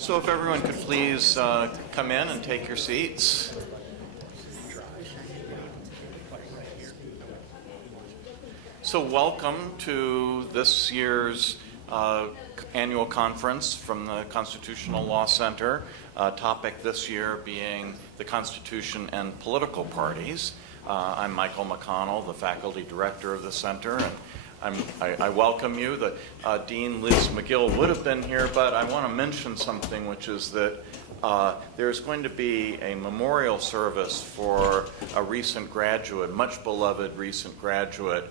So if everyone could please come in and take your seats. So welcome to this year's annual conference from the Constitutional Law Center. Topic this year being the Constitution and political parties. I'm Michael McConnell, the faculty director of the center, and I welcome you. The Dean Liz McGill would have been here, but I want to mention something, which is that there's going to be a memorial service for a recent graduate, much beloved recent graduate,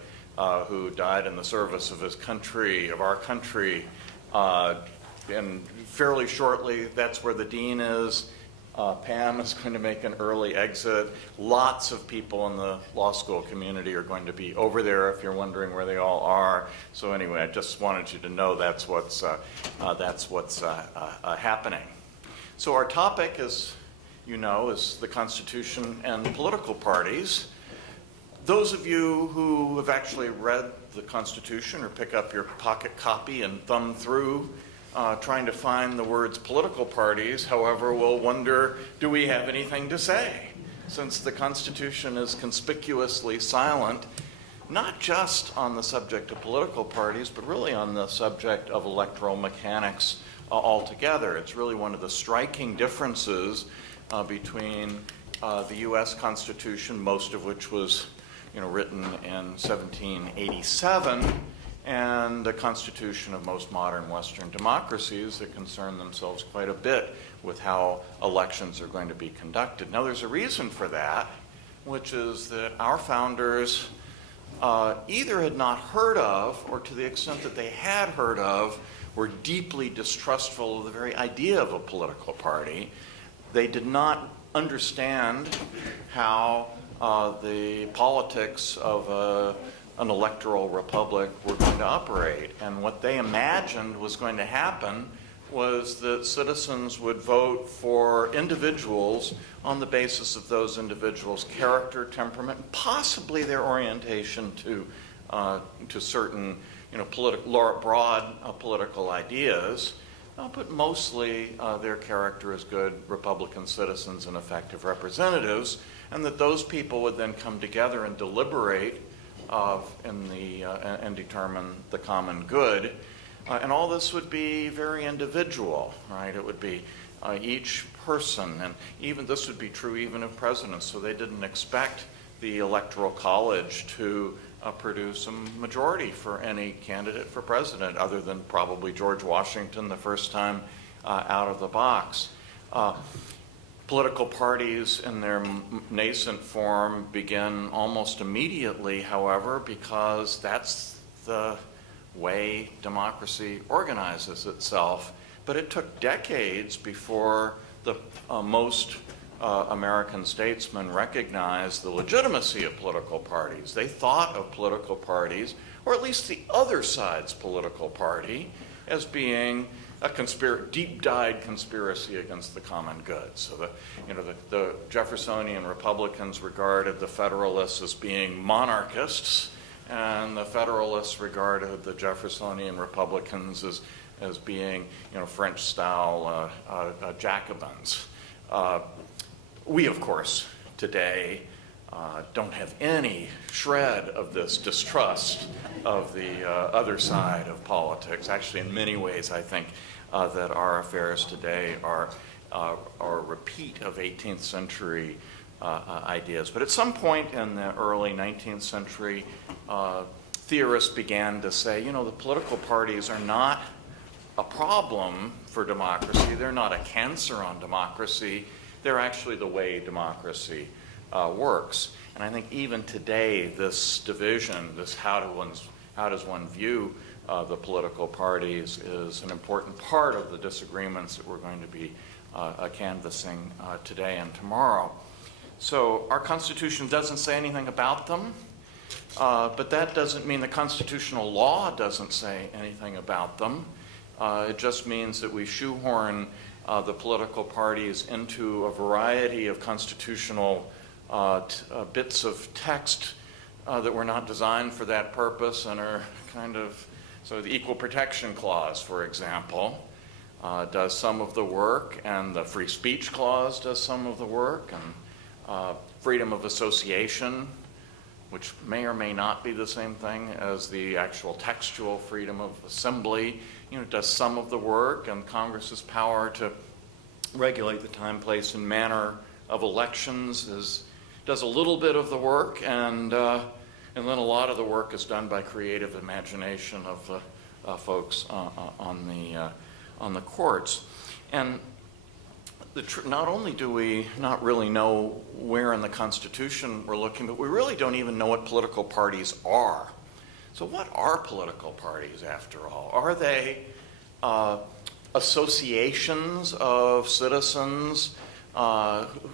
who died in the service of his country, of our country. And fairly shortly, that's where the dean is. Pam is going to make an early exit. Lots of people in the law school community are going to be over there if you're wondering where they all are. So anyway, I just wanted you to know that's what's happening. So our topic, as you know, is the Constitution and political parties. Those of you who have actually read the Constitution or pick up your pocket copy and thumb through trying to find the words political parties, however, will wonder, do we have anything to say? Since the Constitution is conspicuously silent, not just on the subject of political parties, but really on the subject of electoral mechanics altogether. It's really one of the striking differences between the U.S. Constitution, most of which was written in 1787, and the constitution of most modern Western democracies that concern themselves quite a bit with how elections are going to be conducted. Now, there's a reason for that, which is that our founders either had not heard of, or to the extent that they had heard of, were deeply distrustful of the very idea of a political party. They did not understand how the politics of an electoral republic were going to operate. And what they imagined was going to happen was that citizens would vote for individuals on the basis of those individuals' character, temperament, and possibly their orientation to certain broad political ideas, but mostly their character as good Republican citizens and effective representatives, and that those people would then come together and deliberate and determine the common good. And all this would be very individual, right? It would be each person, and even this would be true even of presidents, so they didn't expect the Electoral College to produce a majority for any candidate for president, other than probably George Washington the first time out of the box. Political parties in their nascent form begin almost immediately, however, because that's the way democracy organizes itself. But it took decades before the most American statesmen recognized the legitimacy of political parties. They thought of political parties, or at least the other side's political party, as being a deep-dyed conspiracy against the common good. So the Jeffersonian Republicans regarded the Federalists as being monarchists, and the Federalists regarded the Jeffersonian Republicans as being French-style Jacobins. We, of course, today don't have any shred of this distrust of the other side of politics. Actually, in many ways, I think that our affairs today are a repeat of 18th century ideas. But at some point in the early 19th century, theorists began to say, the political parties are not a problem for democracy. They're not a cancer on democracy. They're actually the way democracy works. And I think even today, this division, this how does one view the political parties, is an important part of the disagreements that we're going to be canvassing today and tomorrow. So our Constitution doesn't say anything about them, but that doesn't mean the constitutional law doesn't say anything about them. It just means that we shoehorn the political parties into a variety of constitutional bits of text that were not designed for that purpose and are kind of, so the Equal Protection Clause, for example, does some of the work, and the free speech clause does some of the work, and freedom of association, which may or may not be the same thing as the actual textual freedom of assembly, does some of the work, and Congress's power to regulate the time, place, and manner of elections does a little bit of the work, and then a lot of the work is done by creative imagination of the folks on the courts. And not only do we not really know where in the Constitution we're looking, but we really don't even know what political parties are. So what are political parties, after all? Are they associations of citizens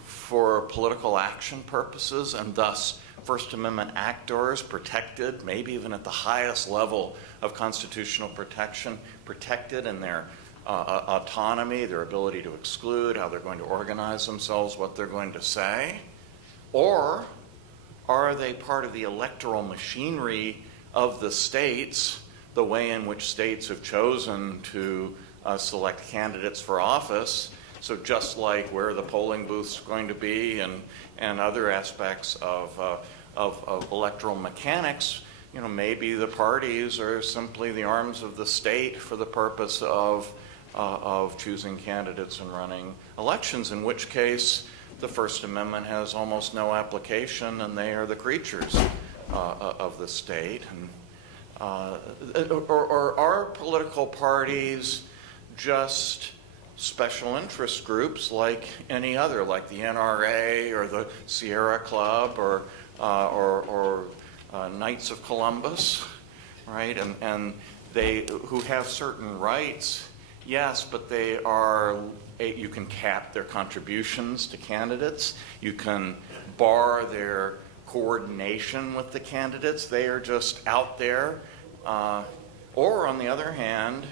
for political action purposes, and thus First Amendment actors protected, maybe even at the highest level of constitutional protection, protected in their autonomy, their ability to exclude, how they're going to organize themselves, what they're going to say? Or are they part of the electoral machinery of the states, the way in which states have chosen to select candidates for office? So just like where the polling booth's going to be and other aspects of electoral mechanics, maybe the parties are simply the arms of the state for the purpose of choosing candidates and running elections, in which case the First Amendment has almost no application, and they are the creatures of the state. Or are political parties just special interest groups like any other, like the NRA or the Sierra Club or Knights of Columbus, right? And they who have certain rights, yes, but they are, you can cap their contributions to candidates. You can bar their coordination with the candidates. They are just out there. Or on the other hand,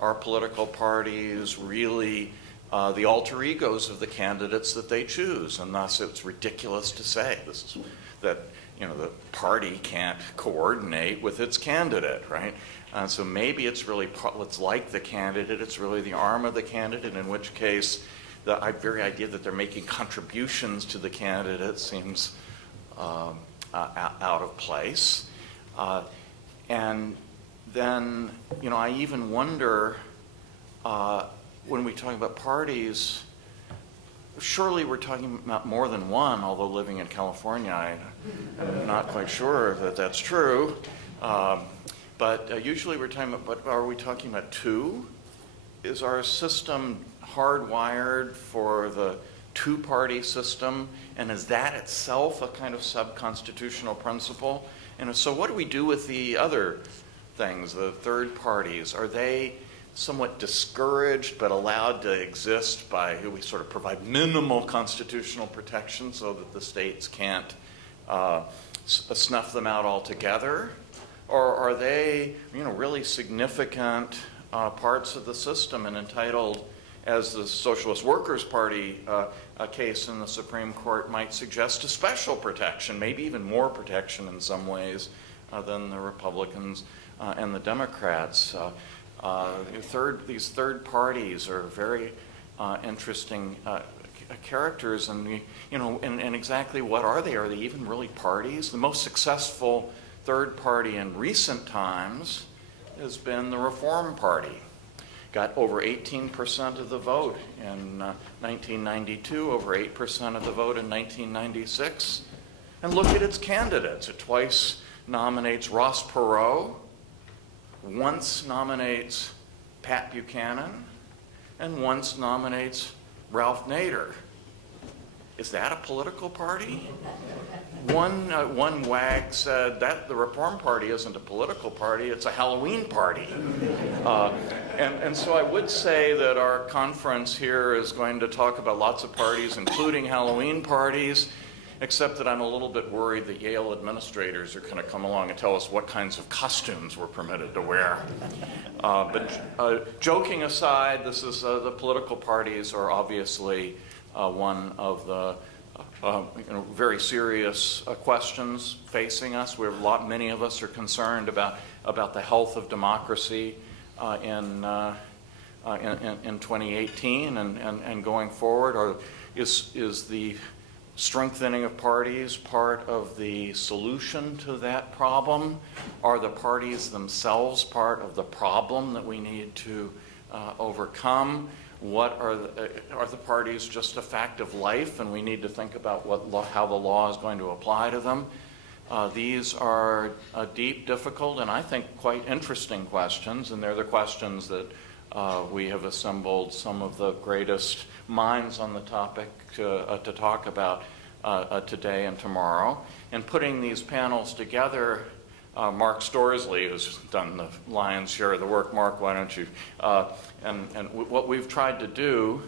are political parties really the alter egos of the candidates that they choose? And thus it's ridiculous to say that the party can't coordinate with its candidate, right? So maybe it's really, it's like the candidate, it's really the arm of the candidate, in which case the very idea that they're making contributions to the candidate seems out of place. And then, I even wonder, when we talk about parties, surely we're talking about more than one, although living in California, I'm not quite sure that that's true. But usually we're talking about, but are we talking about two? Is our system hardwired for the two-party system, and is that itself a kind of sub-constitutional principle? And so what do we do with the other things, the third parties? Are they somewhat discouraged but allowed to exist by who we sort of provide minimal constitutional protection so that the states can't snuff them out altogether? Or are they, really significant parts of the system and entitled, as the Socialist Workers' Party case in the Supreme Court might suggest, to special protection, maybe even more protection in some ways than the Republicans and the Democrats? These third parties are very interesting characters, and and exactly what are they? Are they even really parties? The most successful third party in recent times has been the Reform Party. Got over 18% of the vote in 1992, over 8% of the vote in 1996. And look at its candidates. It twice nominates Ross Perot, once nominates Pat Buchanan, and once nominates Ralph Nader. Is that a political party? One wag said that the Reform Party isn't a political party, it's a Halloween party. And so I would say that our conference here is going to talk about lots of parties, including Halloween parties, except that I'm a little bit worried that Yale administrators are going to come along and tell us what kinds of costumes we're permitted to wear. But joking aside, this is the political parties are obviously one of the very serious questions facing us. Many of us are concerned about the health of democracy in in 2018 and going forward? Or is the strengthening of parties part of the solution to that problem? Are the parties themselves part of the problem that we need to overcome? What are the parties just a fact of life, and we need to think about how the law is going to apply to them? These are deep, difficult, and I think quite interesting questions, and they're the questions that we have assembled some of the greatest minds on the topic to talk about today and tomorrow. And putting these panels together, Mark Storsley has done the lion's share of the work. Mark, why don't you? What we've tried to do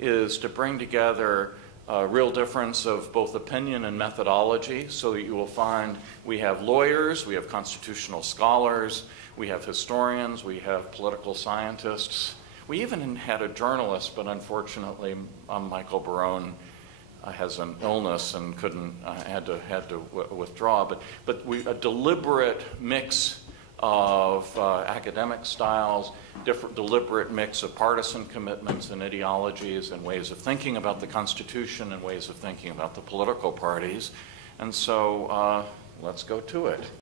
is to bring together a real difference of both opinion and methodology, so that you will find we have lawyers, we have constitutional scholars, we have historians, we have political scientists. We even had a journalist, but unfortunately Michael Barone has an illness and had to withdraw. But a deliberate mix of academic styles, deliberate mix of partisan commitments and ideologies and ways of thinking about the Constitution and ways of thinking about the political parties. And so let's go to it.